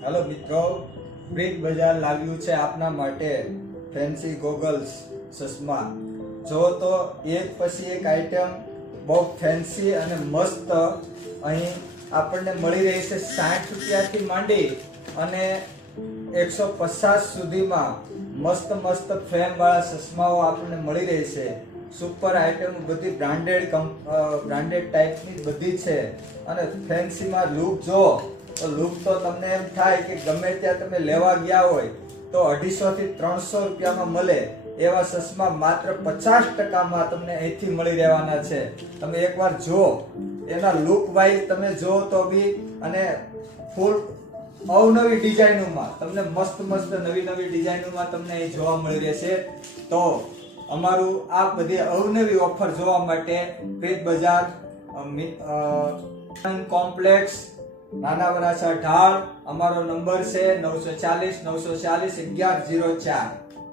Hello मित्रों, brick बजार लाव्યું છે આપના માટે ફેન્સી ગોગલ્સ ચશ્મા। જો તો એક પછી એક આઈટમ બહુ ફેન્સી અને મસ્ત અહીં આપણને મળી રહી છે। 60 રૂપિયાથી માંડી અને 150 સુધીમાં મસ્ત મસ્ત ફ્રેમ વાળા ચશ્માઓ આપણને મળી રહી છે। સુપર આઈટમ બધી બ્રાન્ડેડ ટાઈપની બધી છે અને ફેન્સીમાં લુક જો તો લુક તો તમને એમ થાય કે ગમે ત્યાં તમે લેવા ગયા હોય તો 250 થી 300 રૂપિયામાં મળે એવા ચશ્મા માત્ર 50% તમને અહીંથી મળી રહેવાના છે। તમે એકવાર જો એના લુક વાઇઝ તમે જો તો બી અને ફૂલ અવનવી ડિઝાઇનોમાં તમને મસ્ત નવી ડિઝાઇનોમાં તમને અહીં જોવા મળી રહેશે। તો અમારું આ બધી અવનવી ઓફર જોવા માટે બ્રિક બજાર કોમ્પ્લેક્સ નાના વરાછા ઢાળ અમારો નંબર છે 940 940 1104।